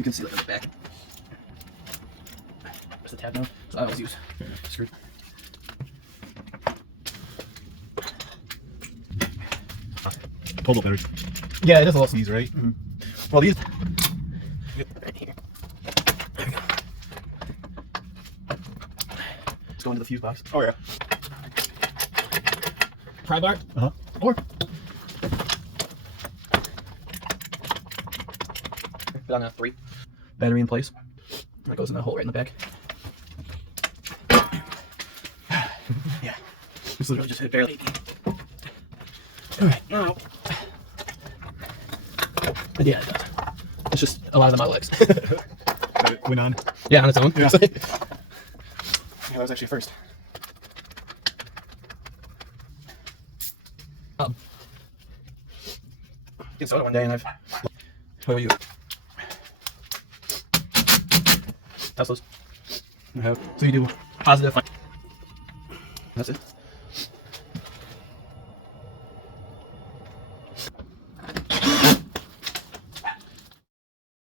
You can see that in the back. There's the tab now, so I always use screw. Total battery. Yeah, it is a little. These, right? Mm-hmm. Well, these. Right here. There we go. Let's go into the fuse box. Oh yeah. Pry bar. Uh-huh. Or put on a 3. Battery in place. That goes in that hole right in the back. Yeah. This literally just hit barely. Alright, now. But yeah, it does. It's just a lot of the Model X. It went on. Yeah, on its own. Yeah. Yeah, Yeah, that was actually first. Get soda one day and I've. What about you? Teslas. So you do positive. That's it.